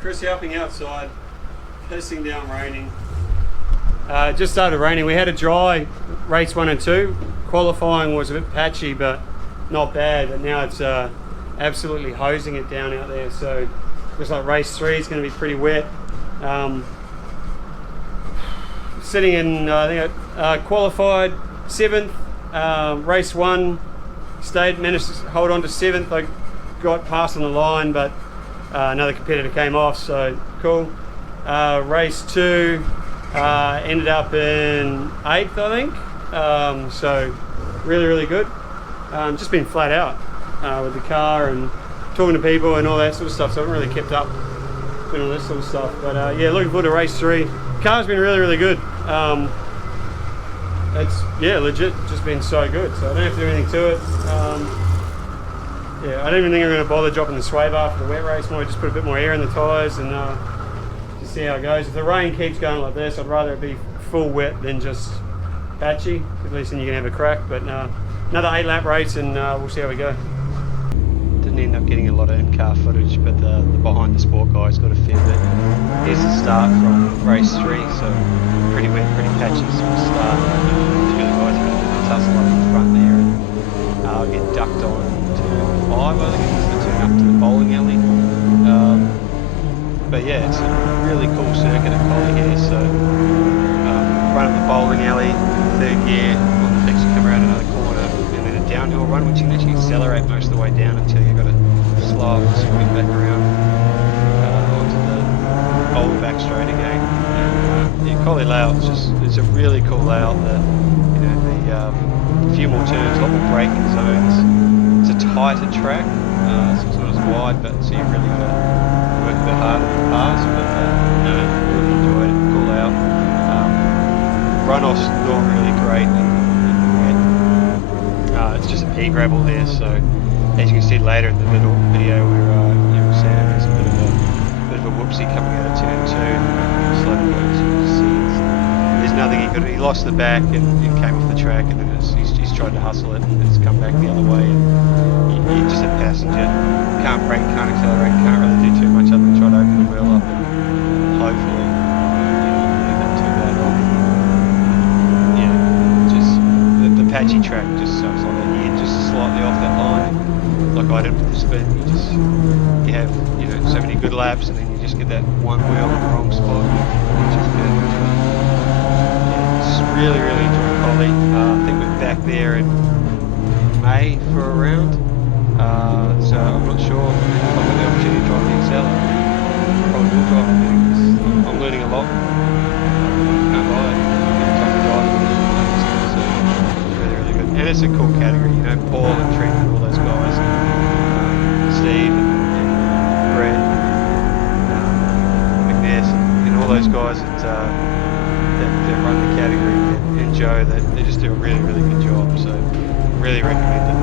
Chris helping outside, pissing down raining. Just started raining. We had a dry race 1 and 2. Qualifying was a bit patchy, but not bad. But now it's absolutely hosing it down out there. So looks like race 3 is going to be pretty wet. Sitting in, I think I qualified 7th. Race 1, managed to hold on to 7th. I got past on the line, but another competitor came off, so cool. Race 2, ended up in 8th, I think. So really good. Just been flat out with the car and talking to people and all that sort of stuff, so I haven't really kept up with all this sort of stuff. But yeah, looking forward to race 3. Car's been really good. It's legit just been so good, so I don't have to do anything to it. Yeah, I don't even think I'm going to bother dropping the sway bar for the wet race. Might just put a bit more air in the tyres and just see how it goes. If the rain keeps going like this, I'd rather it be full wet than just patchy. At least then you can have a crack. But another 8-lap race and we'll see how we go. Didn't end up getting a lot of in-car footage, but the behind the sport guys got a fair bit. Here's the start from race 3, so pretty wet, pretty patchy sort of start. A few of the guys are going to do the tussle up in the front there, and I'll get ducked on turn 5, I think it's the turn up to the bowling alley. But yeah, it's a really cool circuit at Collie here, so run up the bowling alley, 3rd gear, on the fix, come around another corner, and then a downhill run, which you can actually accelerate most of the way down until you've got to slow up and swing back around onto the old back straight again. And yeah, Collie layout it's a really cool layout. A few more turns, a lot more braking zones. It's a tighter track, so it's not as wide, but so you've really got to work a bit harder to pass. But no, really enjoyed it. Cool layout. Runoff's not really great in wet. It's just a pea gravel there, so as you can see later in the video where you'll see there's a bit of a whoopsie coming out of turn 2. Slowly goes, you can see there's nothing he could. He lost the back and came off the track, and then he's tried to hustle it and it's come back the other way. And you're just a passenger, can't brake, can't accelerate, can't really do too much other than try to open the wheel up and hopefully leave that too bad off. Yeah, just the patchy track just sucks on it. You're just slightly off that line. Like I did with the spin, you have so many good laps, and then you just get that one wheel in the wrong spot, which is perfect. Yeah, just really enjoyed Collie. I think we're back there in May for a round, so I'm not sure if I've got the opportunity to drive the XL. Probably will drive it because I'm learning a lot. Can't lie, every time I drive it, so it's really good. And it's a cool category, Paul and Trent and all those guys, Steve and Brett, McNair and all those guys that run the category, and Joe, they just do a really good job, so really recommend it.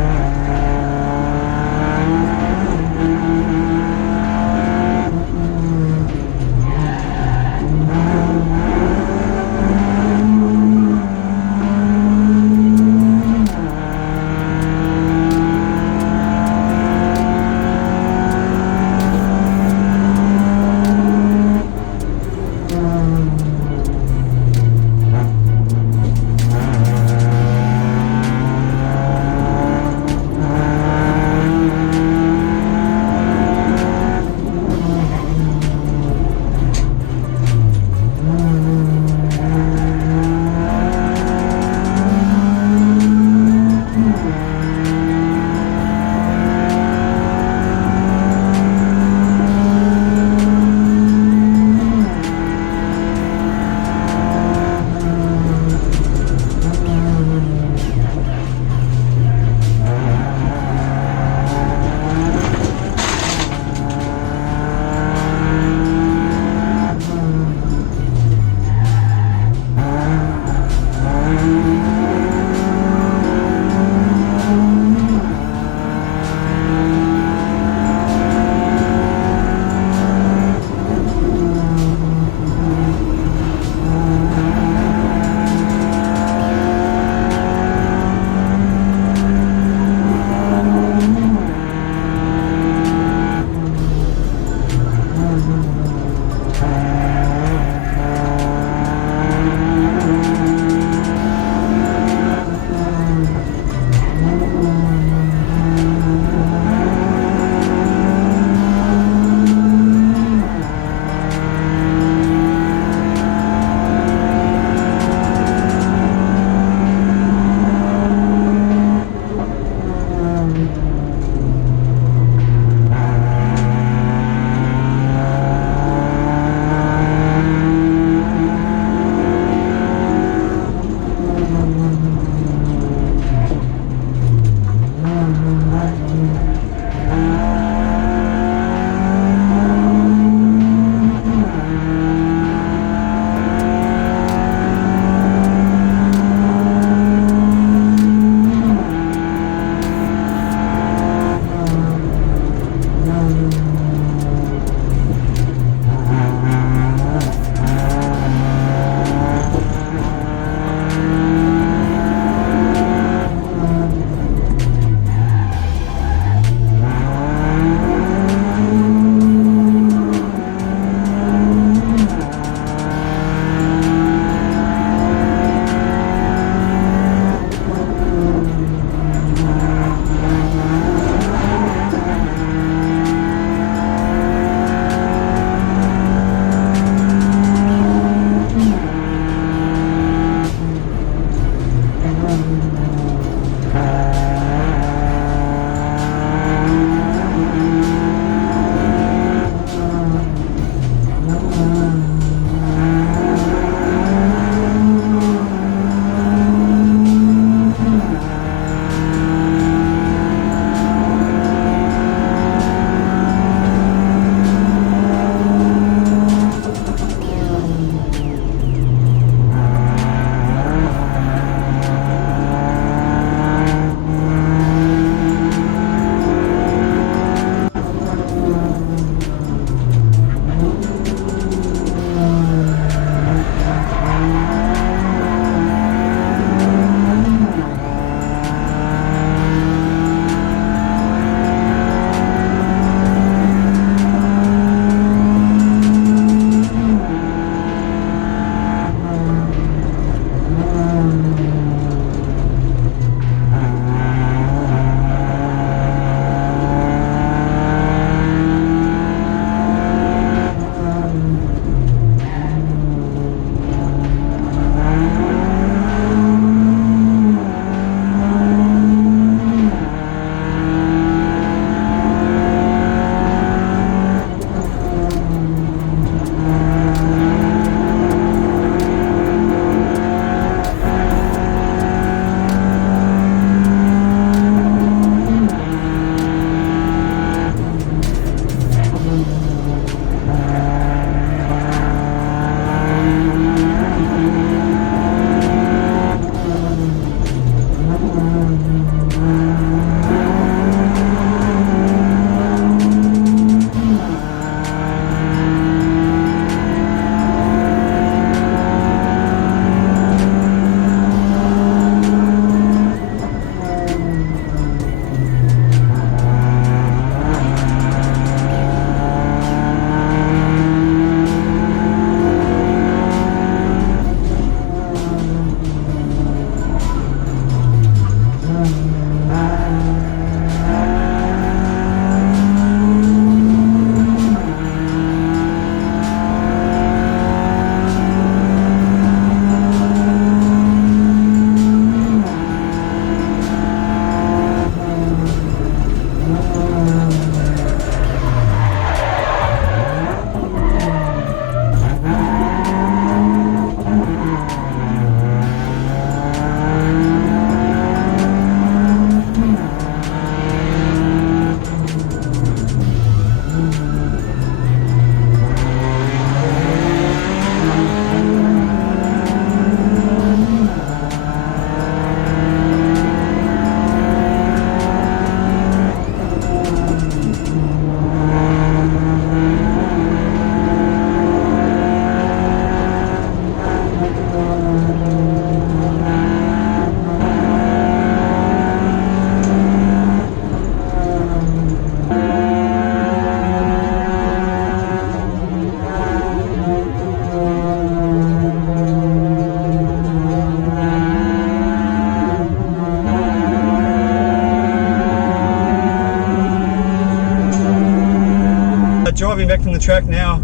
driving back from the track now.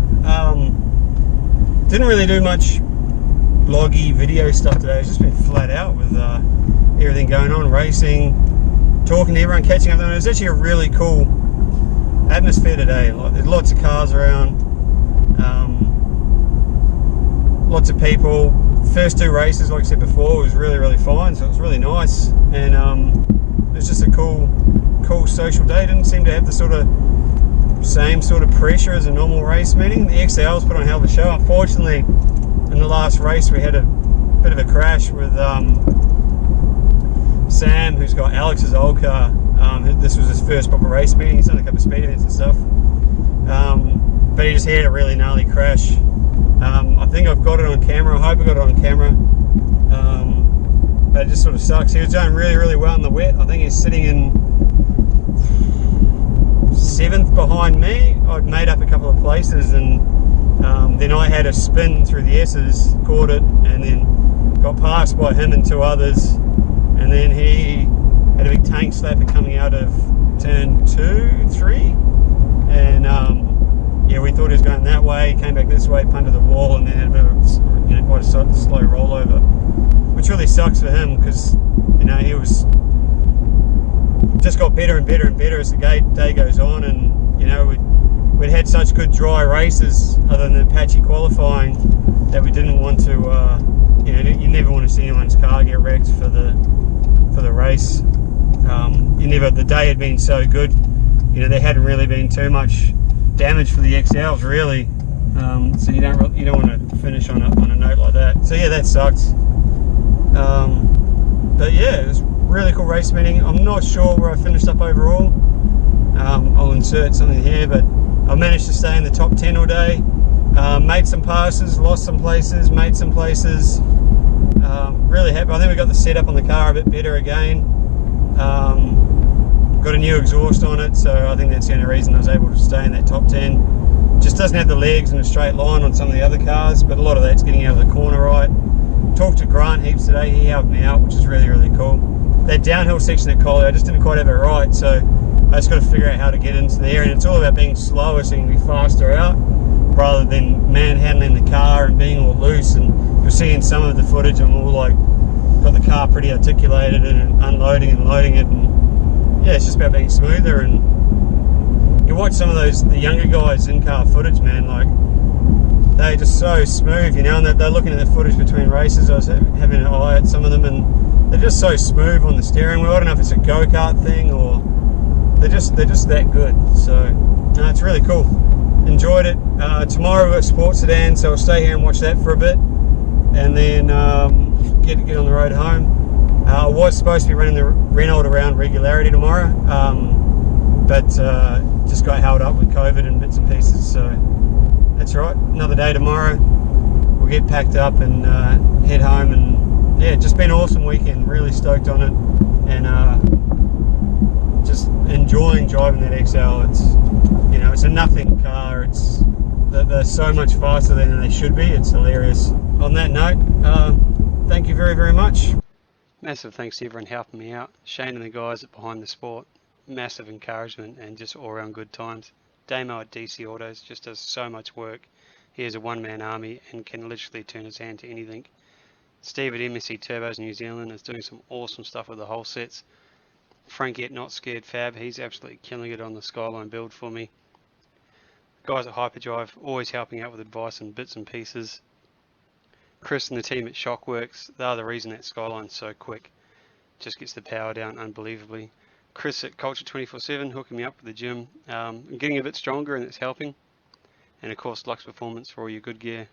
Didn't really do much vloggy video stuff today. It's just been flat out with everything going on, racing, talking to everyone, catching up. It was actually a really cool atmosphere today. Like, there's lots of cars around, lots of people. First two races, like I said before, was really fine, so it was really nice, and it was just a cool social day. Didn't seem to have the same sort of pressure as a normal race meeting. The XLs put on a hell of a show. Unfortunately, in the last race we had a bit of a crash with Sam, who's got Alex's old car. This was his first proper race meeting. He's done a couple of speed events and stuff, but he just had a really gnarly crash. I think I've got it on camera. I hope I got it on camera, but it just sort of sucks. He was doing really well in the wet. I think he's sitting in 7th behind me. I'd made up a couple of places, and then I had a spin through the S's, caught it, and then got passed by him and two others, and then he had a big tank slapper coming out of turn 2, 3, and yeah, we thought he was going that way, came back this way, punted the wall, and then had a bit of quite a slow rollover, which really sucks for him, because he was just got better and better as the day goes on, and we'd had such good dry races other than the patchy qualifying that we didn't want to you never want to see anyone's car get wrecked for the race. The day had been so good, there hadn't really been too much damage for the XLs really, so you don't want to finish on a note like that. So yeah, that sucked. But yeah, it was a really cool race meeting. I'm not sure where I finished up overall. I'll insert something here, but I managed to stay in the top 10 all day. Made some passes, lost some places, made some places. Really happy. I think we got the setup on the car a bit better again. Got a new exhaust on it, so I think that's the only reason I was able to stay in that top 10. Just doesn't have the legs in a straight line on some of the other cars, but a lot of that's getting out of the corner right. Talked to Grant heaps today. He helped me out, which is really cool. That downhill section at Collie, I just didn't quite have it right, so I just got to figure out how to get into there, and it's all about being slower so you can be faster out, rather than manhandling the car and being all loose. And you'll see in some of the footage I'm all like, got the car pretty articulated and unloading and loading it, and yeah, it's just about being smoother. And you watch some of the younger guys in car footage, man, like they're just so smooth, and they're looking at the footage between races. I was having an eye at some of them, and they're just so smooth on the steering wheel. I don't know if it's a go-kart thing or they're just that good. So no, it's really cool. Enjoyed it. Tomorrow we've got sports sedan, so I'll stay here and watch that for a bit, and then get on the road home. I was supposed to be running the Renault around regularity tomorrow, but just got held up with COVID and bits and pieces, so that's right. Another day tomorrow. We'll get packed up and head home, and yeah, just been an awesome weekend. Really stoked on it, and just enjoying driving that XL. It's a nothing car. They're so much faster than they should be. It's hilarious. On that note, thank you very much. Massive thanks to everyone helping me out. Shane and the guys at Behind the Sport, massive encouragement and just all around good times. Damo at DC Autos just does so much work. He is a one-man army and can literally turn his hand to anything. Steve at MSC Turbos New Zealand is doing some awesome stuff with the whole sets. Frankie at Not Scared Fab, he's absolutely killing it on the Skyline build for me. Guys at Hyperdrive, always helping out with advice and bits and pieces. Chris and the team at Shockworks, they're the reason that Skyline's so quick. Just gets the power down unbelievably. Chris at Culture 24/7 hooking me up with the gym. I'm getting a bit stronger and it's helping. And of course Lux Performance for all your good gear.